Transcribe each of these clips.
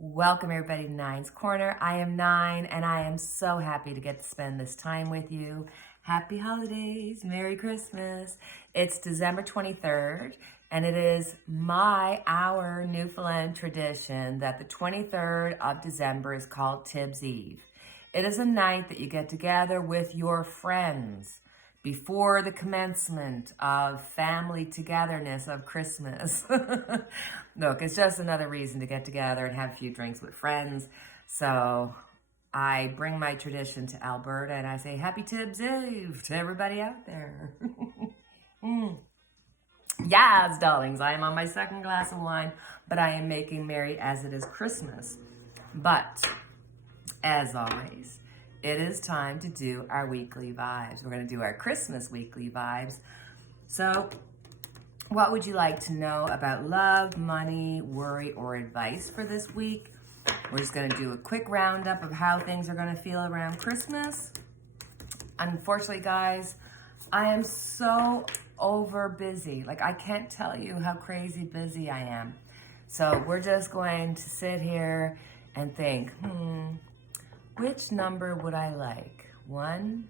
Welcome everybody to Nine's Corner. I am Nine and I am so happy to get to spend this time with you. Happy holidays, Merry Christmas. It's December 23rd and it is our Newfoundland tradition that the 23rd of December is called Tibbs Eve. It is a night that you get together with your friends before the commencement of family togetherness of Christmas. Look, it's just another reason to get together and have a few drinks with friends. So I bring my tradition to Alberta and I say Happy Tibbs Eve to everybody out there. Yes, darlings, I am on my second glass of wine, but I am making merry as it is Christmas. But as always, it is time to do our weekly vibes. We're going to do our Christmas weekly vibes. So, what would you like to know about love, money, worry, or advice for this week? We're just going to do a quick roundup of how things are going to feel around Christmas. Unfortunately, guys, I am so over busy. Like, I can't tell you how crazy busy I am. So, we're just going to sit here and think, which number would I like? 1,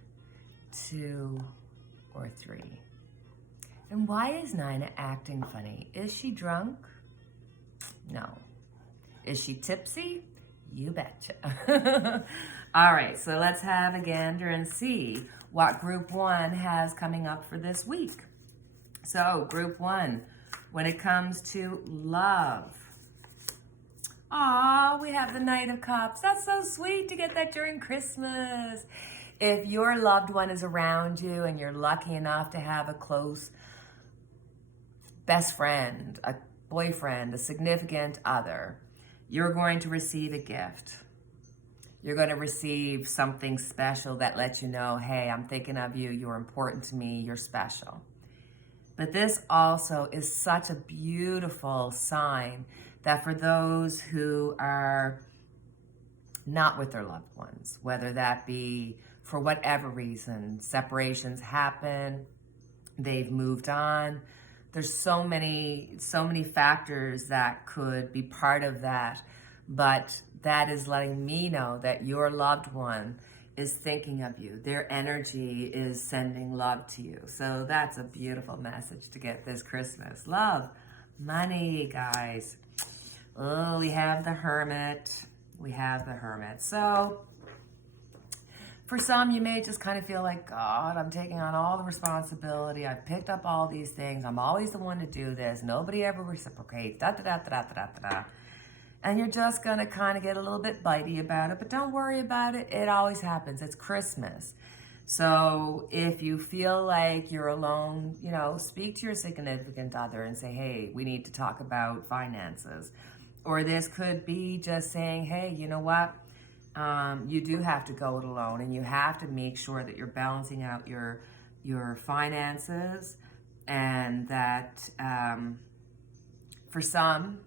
2, or 3? And why is Nina acting funny? Is she drunk? No. Is she tipsy? You betcha. All right, so let's have a gander and see what Group 1 has coming up for this week. So, Group 1, when it comes to love. Aw, we have the Knight of Cups. That's so sweet to get that during Christmas. If your loved one is around you and you're lucky enough to have a close best friend, a boyfriend, a significant other, you're going to receive a gift. You're going to receive something special that lets you know, hey, I'm thinking of you, you're important to me, you're special. But this also is such a beautiful sign that for those who are not with their loved ones, whether that be for whatever reason, separations happen, they've moved on, there's so many factors that could be part of that, but that is letting me know that your loved one is thinking of you. Their energy is sending love to you. So that's a beautiful message to get this Christmas. Love, money, guys. Oh, we have the Hermit. We have the Hermit. So for some, you may just kind of feel like, God, I'm taking on all the responsibility. I've picked up all these things. I'm always the one to do this. Nobody ever reciprocates. Da, da, da, da, da, da, da, da. And you're just going to kind of get a little bit bitey about it. But don't worry about it. It always happens. It's Christmas. So if you feel like you're alone, speak to your significant other and say, hey, we need to talk about finances. Or this could be just saying, hey, you know what? You do have to go it alone, and you have to make sure that you're balancing out your finances, and that for some,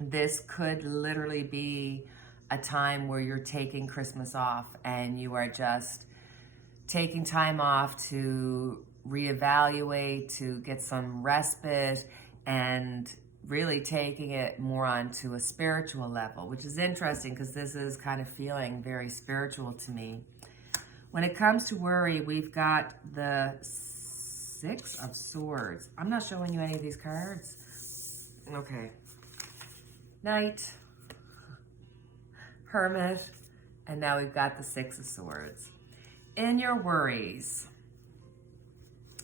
this could literally be a time where you're taking Christmas off and you are just taking time off to reevaluate, to get some respite, and really taking it more onto a spiritual level, which is interesting because this is kind of feeling very spiritual to me. When it comes to worry, we've got the Six of Swords. I'm not showing you any of these cards. Okay. Knight, Hermit, and now we've got the Six of Swords. In your worries,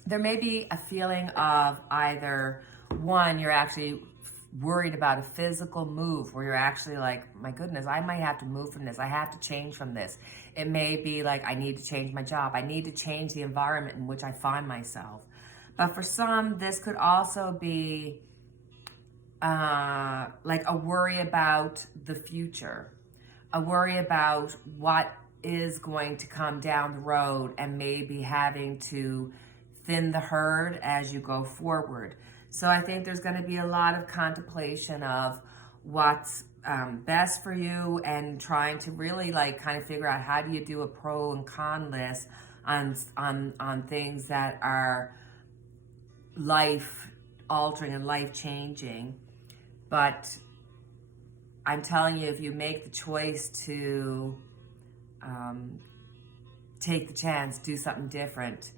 there may be a feeling of either one, you're actually worried about a physical move where you're actually like, my goodness, I might have to move from this. I have to change from this. It may be like, I need to change my job. I need to change the environment in which I find myself. But for some, this could also be like a worry about the future, a worry about what is going to come down the road and maybe having to thin the herd as you go forward. So I think there's going to be a lot of contemplation of what's best for you and trying to really kind of figure out how do you do a pro and con list on things that are life altering and life changing. But I'm telling you, if you make the choice to take the chance, do something different,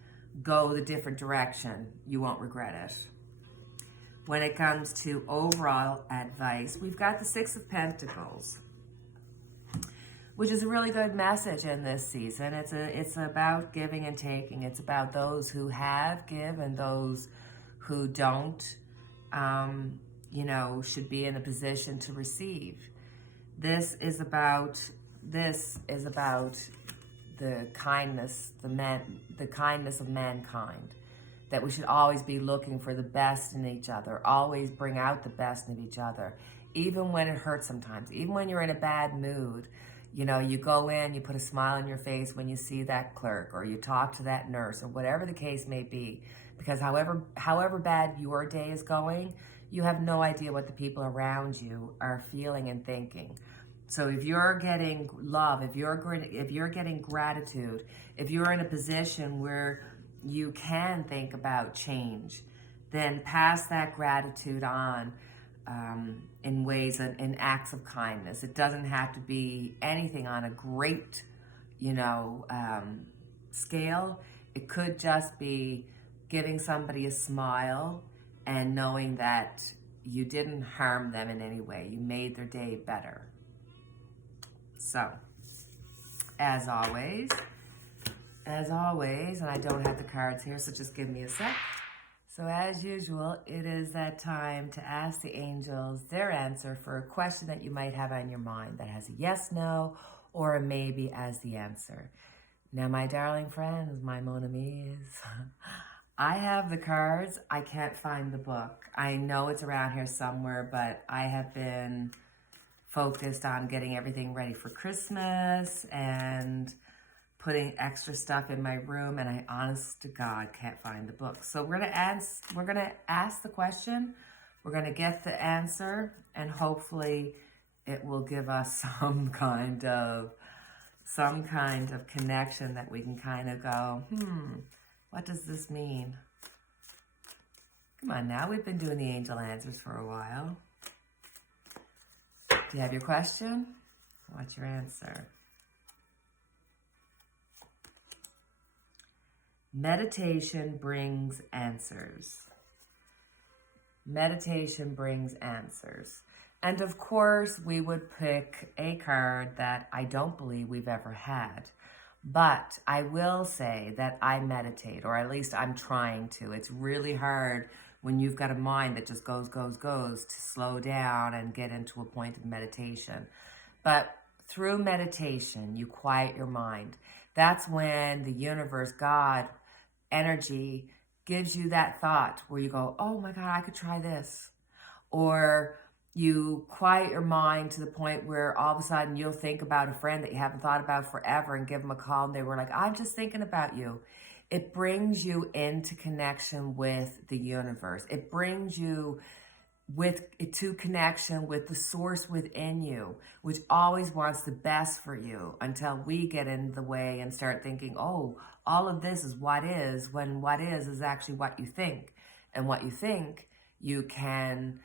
go the different direction, you won't regret it. When it comes to overall advice, we've got the Six of Pentacles, which is a really good message in this season. It's about giving and taking. It's about those who have give and those who don't, should be in a position to receive. This is about the kindness, the kindness of mankind. That we should always be looking for the best in each other, always bring out the best in each other, even when it hurts sometimes, even when you're in a bad mood. You go in, you put a smile on your face when you see that clerk, or you talk to that nurse, or whatever the case may be, because however bad your day is going, you have no idea what the people around you are feeling and thinking. So if you're getting love, if you're getting gratitude, if you're in a position where you can think about change, then pass that gratitude on in ways, in acts of kindness. It doesn't have to be anything on a great, scale. It could just be giving somebody a smile and knowing that you didn't harm them in any way. You made their day better. So, as always, and I don't have the cards here, so just give me a sec. So as usual, it is that time to ask the angels their answer for a question that you might have on your mind that has a yes, no, or a maybe as the answer. Now, my darling friends, my mon amis, I have the cards. I can't find the book. I know it's around here somewhere, but I have been focused on getting everything ready for Christmas and putting extra stuff in my room, and I honest to God can't find the book. So we're gonna ask the question, we're gonna get the answer, and hopefully it will give us some kind of connection that we can kind of go, what does this mean? Come on now, we've been doing the angel answers for a while. Do you have your question? What's your answer? Meditation brings answers. Meditation brings answers. And of course, we would pick a card that I don't believe we've ever had. But I will say that I meditate, or at least I'm trying to. It's really hard when you've got a mind that just goes, to slow down and get into a point of meditation. But through meditation, you quiet your mind. That's when the universe, God, energy gives you that thought where you go, oh my God, I could try this. Or you quiet your mind to the point where all of a sudden you'll think about a friend that you haven't thought about forever and give them a call, and they were like, I'm just thinking about you. It brings you into connection with the universe. It brings you to connection with the source within you, which always wants the best for you, until we get in the way and start thinking, oh, all of this is what is, when what is actually what you think. And what you think you can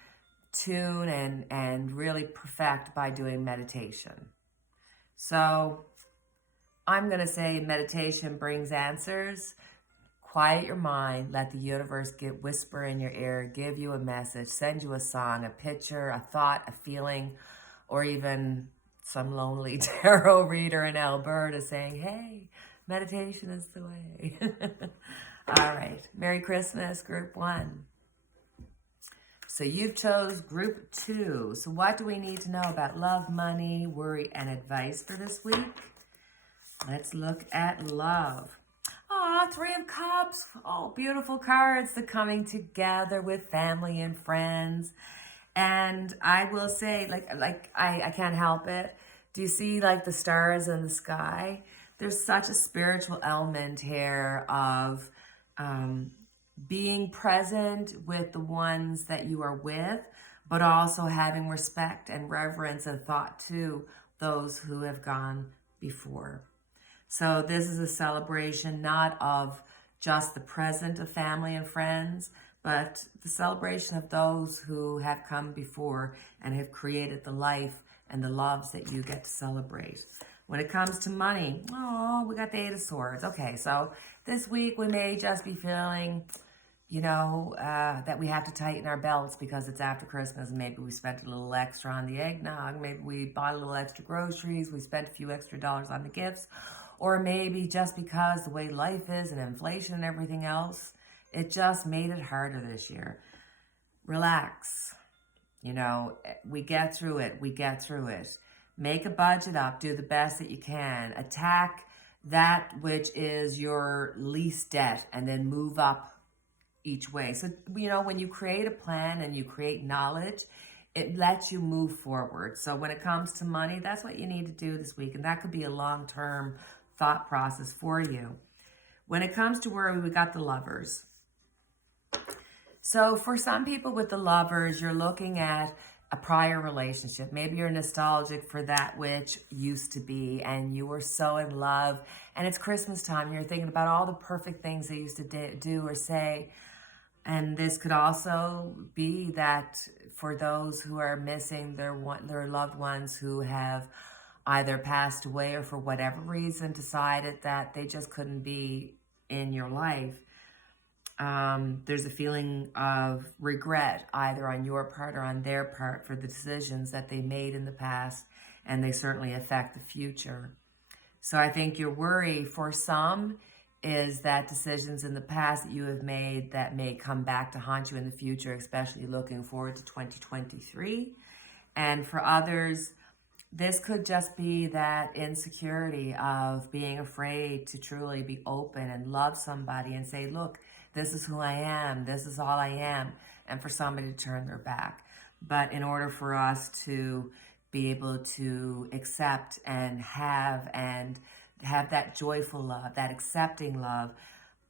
tune and really perfect by doing meditation. So I'm going to say meditation brings answers. Quiet your mind, let the universe whisper in your ear, give you a message, send you a song, a picture, a thought, a feeling, or even some lonely tarot reader in Alberta saying, hey, meditation is the way. All right, Merry Christmas, Group 1. So you've chose Group 2. So what do we need to know about love, money, worry, and advice for this week? Let's look at love. Three of Cups. Oh, beautiful cards. They're coming together with family and friends. And I will say, I can't help it. Do you see like the stars in the sky? There's such a spiritual element here of being present with the ones that you are with, but also having respect and reverence and thought to those who have gone before. So this is a celebration not of just the present of family and friends, but the celebration of those who have come before and have created the life and the loves that you get to celebrate. When it comes to money, oh, we got the Eight of Swords. Okay, so this week we may just be feeling, that we have to tighten our belts because it's after Christmas. Maybe we spent a little extra on the eggnog. Maybe we bought a little extra groceries. We spent a few extra dollars on the gifts. Or maybe just because the way life is and inflation and everything else, it just made it harder this year. Relax. We get through it. We get through it. Make a budget up. Do the best that you can. Attack that which is your least debt and then move up each way. So, when you create a plan and you create knowledge, it lets you move forward. So when it comes to money, that's what you need to do this week. And that could be a long-term thought process for you. When it comes to worry, we got the Lovers. So for some people with the Lovers, you're looking at a prior relationship. Maybe you're nostalgic for that which used to be and you were so in love. And it's Christmas time. You're thinking about all the perfect things they used to do or say. And this could also be that for those who are missing their loved ones who have either passed away or for whatever reason decided that they just couldn't be in your life, there's a feeling of regret either on your part or on their part for the decisions that they made in the past, and they certainly affect the future. So I think your worry for some is that decisions in the past that you have made that may come back to haunt you in the future, especially looking forward to 2023. And for others, this could just be that insecurity of being afraid to truly be open and love somebody and say, look, this is who I am, this is all I am, and for somebody to turn their back. But in order for us to be able to accept and have that joyful love, that accepting love,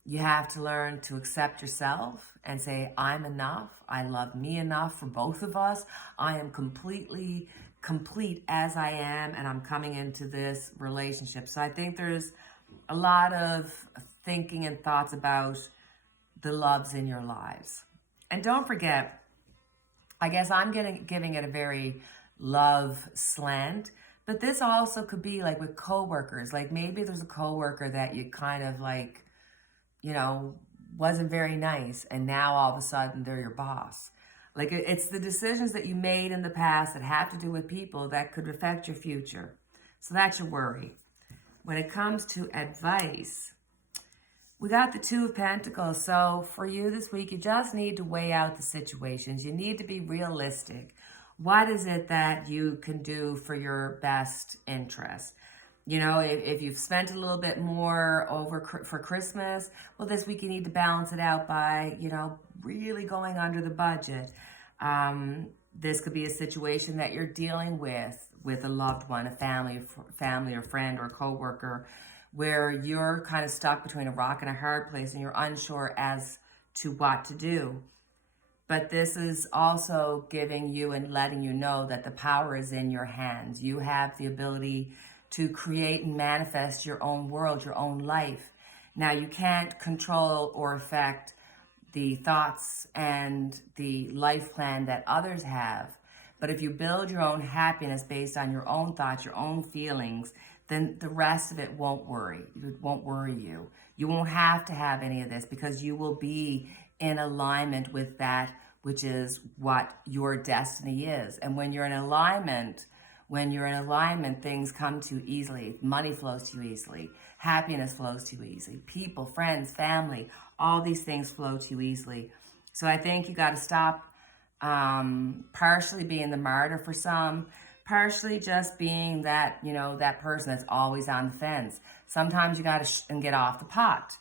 you have to learn to accept yourself and say, I'm enough. I love me enough for both of us. I am completely complete as I am, and I'm coming into this relationship. So I think there's a lot of thinking and thoughts about the loves in your lives. And don't forget, I guess I'm giving it a very love slant, but this also could be like with coworkers. Like maybe there's a coworker that you kind of like, wasn't very nice, and now all of a sudden they're your boss. Like it's the decisions that you made in the past that have to do with people that could affect your future. So that's your worry. When it comes to advice, we got the Two of Pentacles. So for you this week, you just need to weigh out the situations. You need to be realistic. What is it that you can do for your best interest? If you've spent a little bit more for Christmas, well, this week you need to balance it out by, really going under the budget. This could be a situation that you're dealing with a loved one, a family or friend or coworker, where you're kind of stuck between a rock and a hard place and you're unsure as to what to do. But this is also giving you and letting you know that the power is in your hands. You have the ability to create and manifest your own world, your own life. Now, you can't control or affect the thoughts and the life plan that others have. But if you build your own happiness based on your own thoughts, your own feelings, then the rest of it won't worry. It won't worry you. You won't have to have any of this because you will be in alignment with that which is what your destiny is. And when you're in alignment, things come to you easily. Money flows to you easily. Happiness flows to you easily. People, friends, family, all these things flow to you easily. So I think you got to stop partially being the martyr for some, partially just being that, that person that's always on the fence. Sometimes you got to get off the pot.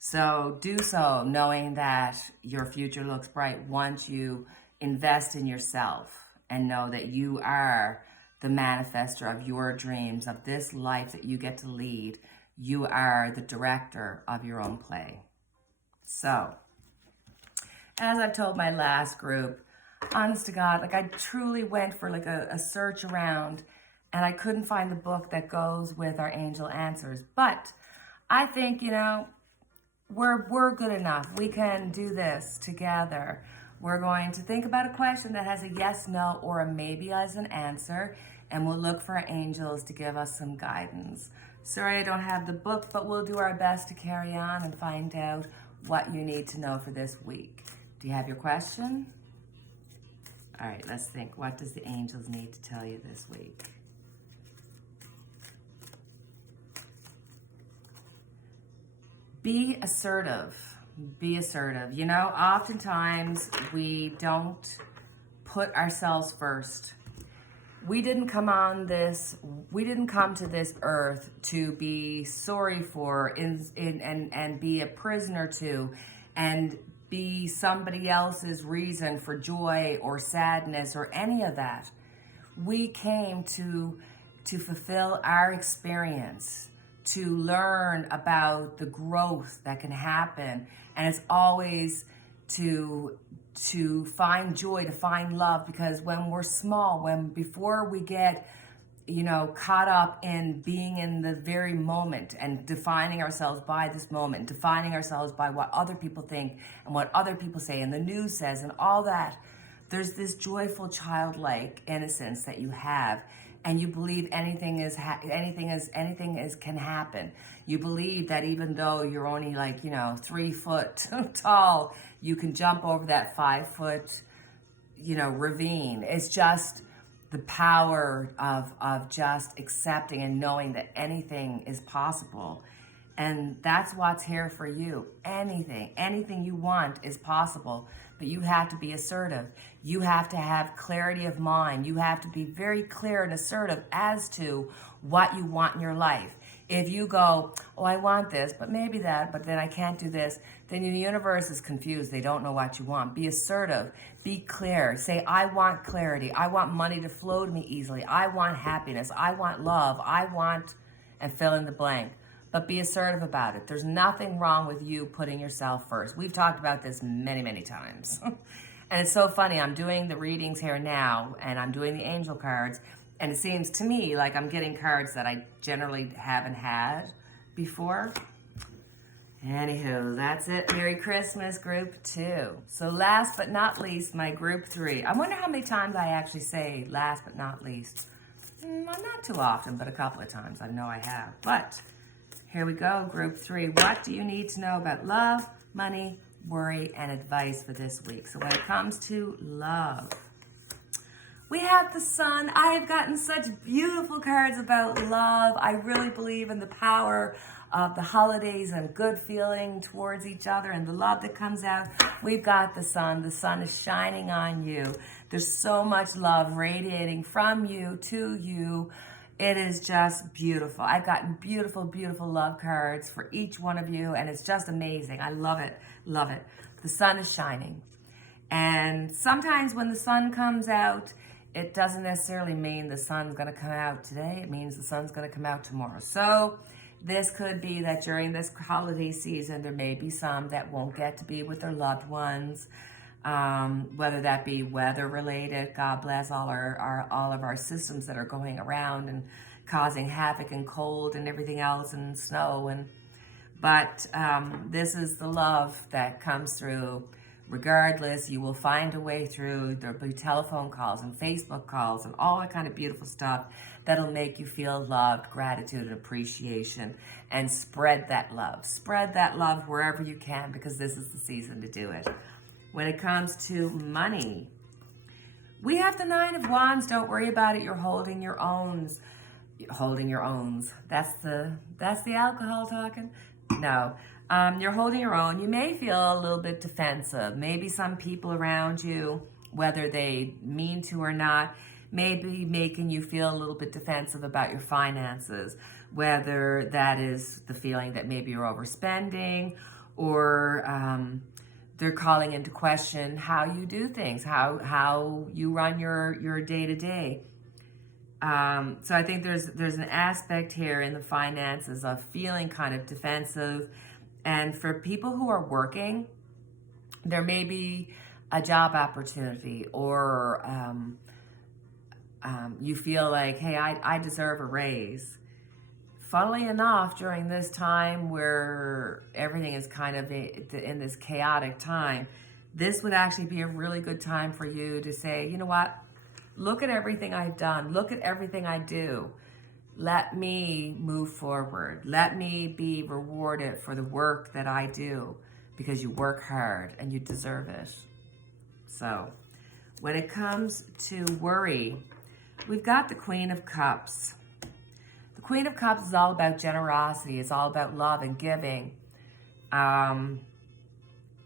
So do so knowing that your future looks bright once you invest in yourself and know that you are the manifester of your dreams, of this life that you get to lead. You are the director of your own play. So, as I've told my last group, honest to God, I truly went for a search around and I couldn't find the book that goes with our angel answers. But I think, we're good enough. We can do this together. We're going to think about a question that has a yes, no, or a maybe as an answer, and we'll look for angels to give us some guidance. Sorry I don't have the book, but we'll do our best to carry on and find out what you need to know for this week. Do you have your question? All right, let's think. What does the angels need to tell you this week? Be assertive. Be assertive. You know, oftentimes we don't put ourselves first. We didn't come to this earth to be sorry for and be a prisoner to and be somebody else's reason for joy or sadness or any of that. We came to fulfill our experience, to learn about the growth that can happen, and it's always to find joy, to find love, because when we're small, before we get caught up in being in the very moment and defining ourselves by this moment, defining ourselves by what other people think and what other people say and the news says and all that, there's this joyful childlike innocence that you have. And you believe anything can happen. You believe that even though you're only 3 foot tall, you can jump over that 5 foot, ravine. It's just the power of just accepting and knowing that anything is possible. And that's what's here for you. Anything you want is possible, but you have to be assertive. You have to have clarity of mind. You have to be very clear and assertive as to what you want in your life. If you go, oh, I want this, but maybe that, but then I can't do this, then the universe is confused. They don't know what you want. Be assertive. Be clear. Say, I want clarity. I want money to flow to me easily. I want happiness. I want love. I want, and fill in the blank. But be assertive about it. There's nothing wrong with you putting yourself first. We've talked about this many, many times. And it's so funny. I'm doing the readings here now, and I'm doing the angel cards, and it seems to me like I'm getting cards that I generally haven't had before. Anywho, that's it. Merry Christmas, Group 2. So last but not least, my Group 3. I wonder how many times I actually say last but not least. Not too often, but a couple of times. I know I have. But here we go, Group 3. What do you need to know about love, money, worry, and advice for this week? So when it comes to love, we have the Sun. I have gotten such beautiful cards about love. I really believe in the power of the holidays and good feeling towards each other and the love that comes out. We've got the Sun. The Sun is shining on you. There's so much love radiating from you to you. It is just beautiful. I've gotten beautiful, beautiful love cards for each one of you, and it's just amazing. I love it, love it. The sun is shining. And sometimes when the sun comes out, it doesn't necessarily mean the sun's going to come out today. It means the sun's going to come out tomorrow. So this could be that during this holiday season, there may be some that won't get to be with their loved ones. Whether that be weather related, God bless all of our systems that are going around and causing havoc and cold and everything else and snow. But this is the love that comes through. Regardless, you will find a way through. There'll be telephone calls and Facebook calls and all that kind of beautiful stuff that'll make you feel loved, gratitude, and appreciation, and spread that love. Spread that love wherever you can, because this is the season to do it. When it comes to money, we have the Nine of Wands. Don't worry about it. You're holding your owns. Holding your owns. That's the alcohol talking. No, you're holding your own. You may feel a little bit defensive. Maybe some people around you, whether they mean to or not, may be making you feel a little bit defensive about your finances. Whether that is the feeling that maybe you're overspending, or they're calling into question how you do things, how you run your day-to-day. So I think there's an aspect here in the finances of feeling kind of defensive. And for people who are working, there may be a job opportunity, or you feel like, hey, I deserve a raise. funnily enough, during this time where everything is kind of in this chaotic time, this would actually be a really good time for you to say, you know what? Look at everything I've done. Look at everything I do. Let me move forward. Let me be rewarded for the work that I do, because you work hard and you deserve it. So when it comes to worry, we've got the Queen of Cups. The Queen of Cups is all about generosity. It's all about love and giving. And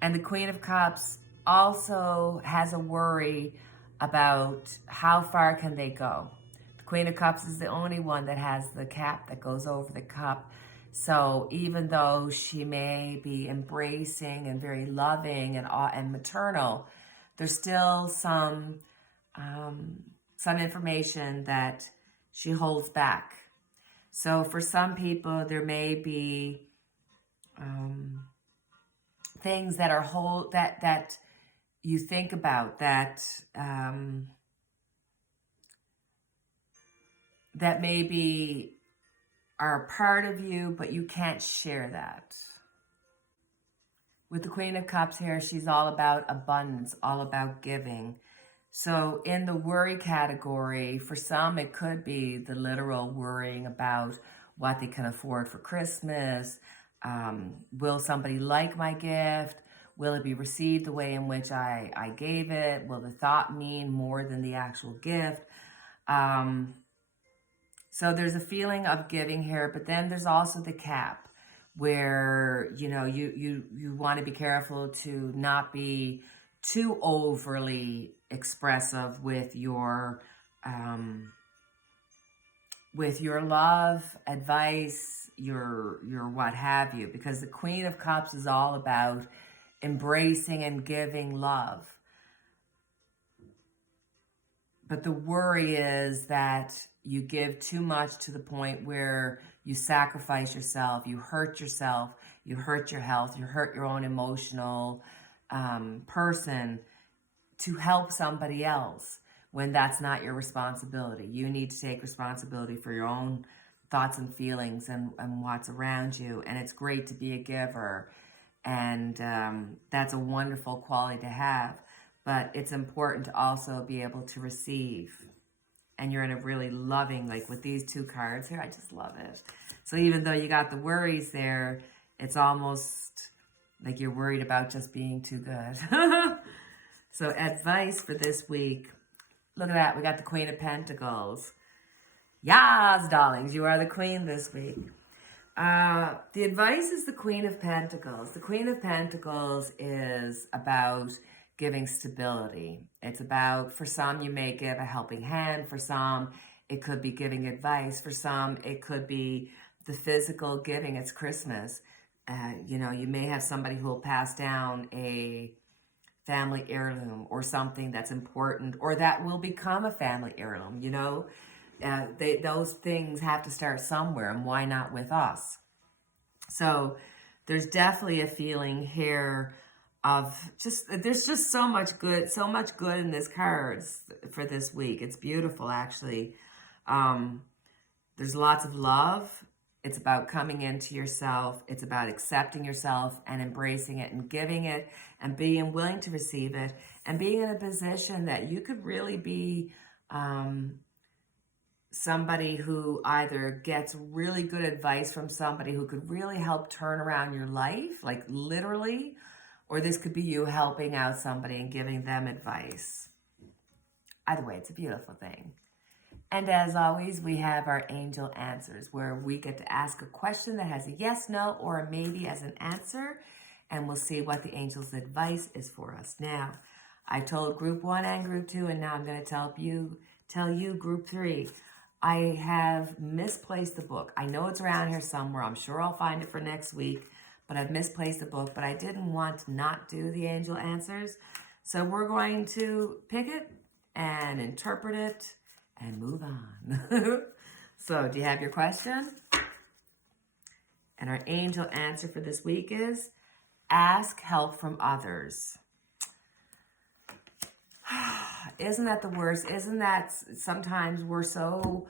the Queen of Cups also has a worry about how far can they go. The Queen of Cups is the only one that has the cap that goes over the cup. So even though she may be embracing and very loving and maternal, there's still some information that she holds back. So for some people, there may be things that are that you think about that that maybe are a part of you, but you can't share that. With the Queen of Cups here, she's all about abundance, all about giving. So in the worry category, for some, it could be the literal worrying about what they can afford for Christmas. Will somebody like my gift? Will it be received the way in which I gave it? Will the thought mean more than the actual gift? So there's a feeling of giving here, but then there's also the cap, where you want to be careful to not be too overly expressive with your love, advice, your what have you, because the Queen of Cups is all about embracing and giving love. But the worry is that you give too much to the point where you sacrifice yourself, you hurt your health, you hurt your own emotional person to help somebody else, when that's not your responsibility. You need to take responsibility for your own thoughts and feelings and what's around you. And it's great to be a giver. And that's a wonderful quality to have. But it's important to also be able to receive. And you're in a really loving, like with these two cards here, I just love it. So even though you got the worries there, it's almost like you're worried about just being too good. So advice for this week. Look at that. We got the Queen of Pentacles. Yes, darlings, you are the queen this week. The advice is the Queen of Pentacles. The Queen of Pentacles is about giving stability. It's about, for some, you may give a helping hand. For some, it could be giving advice. For some, it could be the physical giving. It's Christmas. You may have somebody who will pass down a family heirloom or something that's important, or that will become a family heirloom. Those things have to start somewhere, and why not with us? So there's definitely a feeling here of there's just so much good in this cards for this week. It's beautiful, actually. There's lots of love. It's about coming into yourself. It's about accepting yourself and embracing it and giving it and being willing to receive it and being in a position that you could really be somebody who either gets really good advice from somebody who could really help turn around your life, like literally, or this could be you helping out somebody and giving them advice. Either way, it's a beautiful thing. And as always, we have our angel answers, where we get to ask a question that has a yes, no, or a maybe as an answer, and we'll see what the angel's advice is for us. Now, I told group 1 and group 2, and now I'm going to tell you group 3. I have misplaced the book. I know it's around here somewhere. I'm sure I'll find it for next week, but I've misplaced the book, but I didn't want to not do the angel answers. So we're going to pick it and interpret it and move on. So do you have your question? And our angel answer for this week is, ask help from others. Isn't that the worst? Isn't that sometimes we're so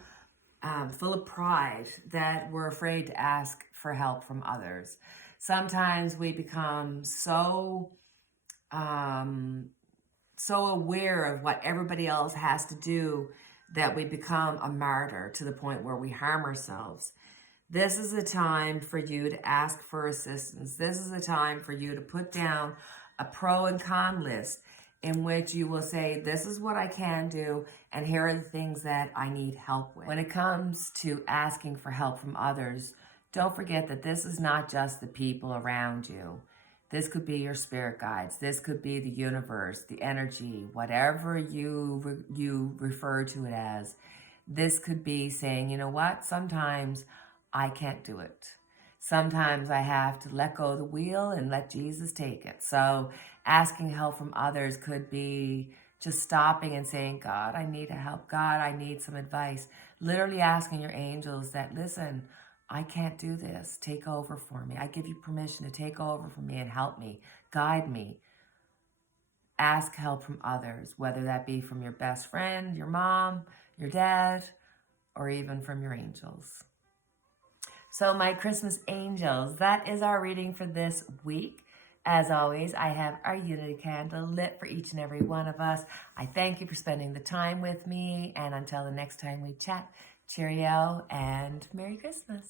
full of pride that we're afraid to ask for help from others. Sometimes we become so aware of what everybody else has to do that we become a martyr to the point where we harm ourselves. This is a time for you to ask for assistance. This is a time for you to put down a pro and con list in which you will say, this is what I can do, and here are the things that I need help with. When it comes to asking for help from others, don't forget that this is not just the people around you. This could be your spirit guides. This could be the universe, the energy, whatever you refer to it as. This could be saying, you know what, sometimes I can't do it. Sometimes I have to let go of the wheel and let Jesus take it. So asking help from others could be just stopping and saying, God, I need help. God, I need some advice. Literally asking your angels that, listen, I can't do this. Take over for me. I give you permission to take over for me and help me, guide me. Ask help from others, whether that be from your best friend, your mom, your dad, or even from your angels. So my Christmas angels, that is our reading for this week. As always, I have our unity candle lit for each and every one of us. I thank you for spending the time with me. And until the next time we chat, cheerio and Merry Christmas.